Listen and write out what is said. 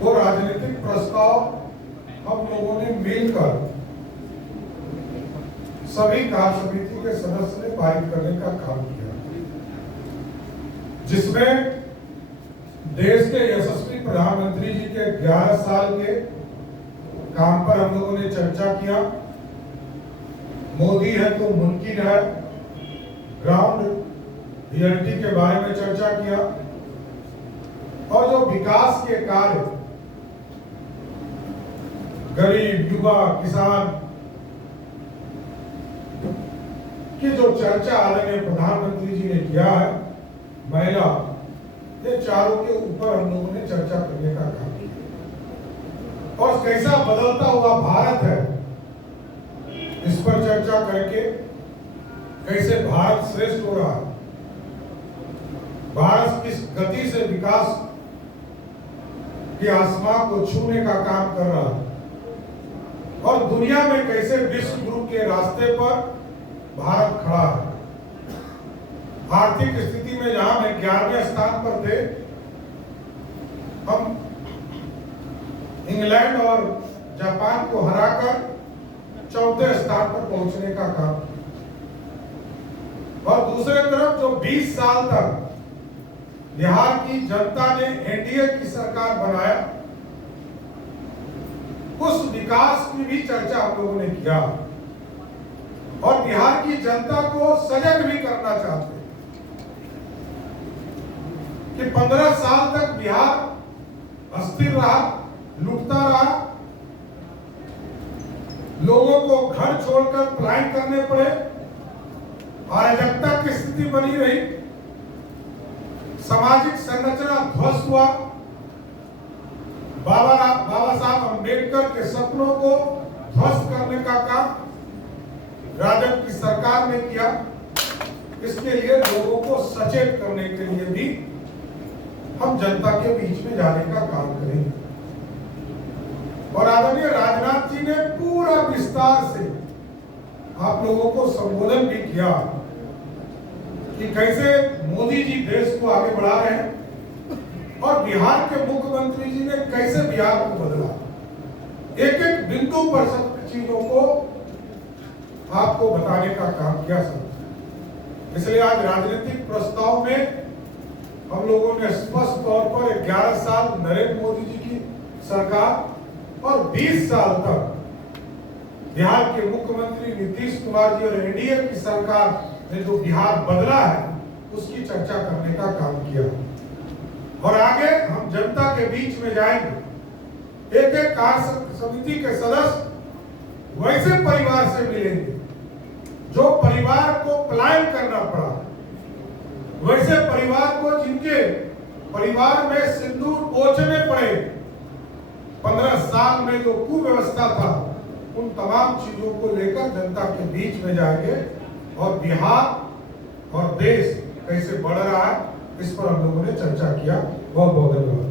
वो राजनीतिक प्रस्ताव हम लोगों ने मिलकर सभी कार्य समिति के सदस्य ने पारित करने का काम किया, जिसमें देश के यशस्वी प्रधानमंत्री जी के 11 साल के काम पर हम लोगों ने चर्चा किया। मोदी है तो मुमकिन है, ग्राउंड रियलिटी के बारे में चर्चा किया, और जो विकास के कार्य गरीब, युवा, किसान की जो चर्चा आदरणीय प्रधानमंत्री जी ने किया है, महिला, ये चारों के ऊपर हम लोगों ने चर्चा करने का काम किया। और कैसा बदलता हुआ भारत है, इस पर चर्चा करके कैसे भारत श्रेष्ठ हो रहा है, भारत किस गति से विकास के आसमान को छूने का काम कर रहा है, और दुनिया में कैसे विश्व गुरु के रास्ते पर भारत खड़ा है। आर्थिक स्थिति में जहां में 11वें स्थान पर थे, हम इंग्लैंड और जापान को हराकर 4थे स्थान पर पहुंचने का काम। और दूसरे तरफ जो 20 साल तक बिहार की जनता ने एनडीए की सरकार बनाया, उस विकास की भी चर्चा हम लोगों ने किया, और बिहार की जनता को सजग भी करना चाहते हैं कि 15 साल तक बिहार अस्थिर रहा, लूटता रहा, लोगों को घर छोड़कर पलायन करने पड़े, अराजकता की स्थिति बनी रही, सामाजिक संरचना ध्वस्त हुआ, बाबा साहब अम्बेडकर के सपनों को ध्वस्त करने का काम राजद की सरकार ने किया। इसके लिए लोगों को सचेत करने के लिए भी हम जनता के बीच में जाने का काम करेंगे। और आदरणीय राजनाथ जी ने पूरा विस्तार से आप लोगों को संबोधन भी किया कि कैसे मोदी जी देश को आगे बढ़ा रहे हैं, और बिहार के मुख्यमंत्री जी ने कैसे बिहार को बदला। एक एक बिंदु पर सब चीजों को आपको बताने का काम किया सर। इसलिए आज राजनीतिक प्रस्ताव में हम लोगों ने स्पष्ट तौर पर 11 साल नरेंद्र मोदी जी की सरकार और 20 साल तक बिहार के मुख्यमंत्री नीतीश कुमार जी और एनडीए की सरकार ने जो बिहार बदला है, उसकी चर्चा करने का काम किया। और आगे हम जनता के बीच में जाएंगे, एक एक कार्य समिति के सदस्य वैसे परिवार से मिलेंगे जो परिवार को पलायन करना पड़ा, वैसे परिवार को जिनके परिवार में सिंदूर पोंछने पड़े, 15 साल में जो कुव्यवस्था था, उन तमाम चीजों को लेकर जनता के बीच में जाएंगे, और बिहार और देश कैसे बढ़ रहा है, इस पर हम लोगों ने चर्चा किया। बहुत बहुत धन्यवाद।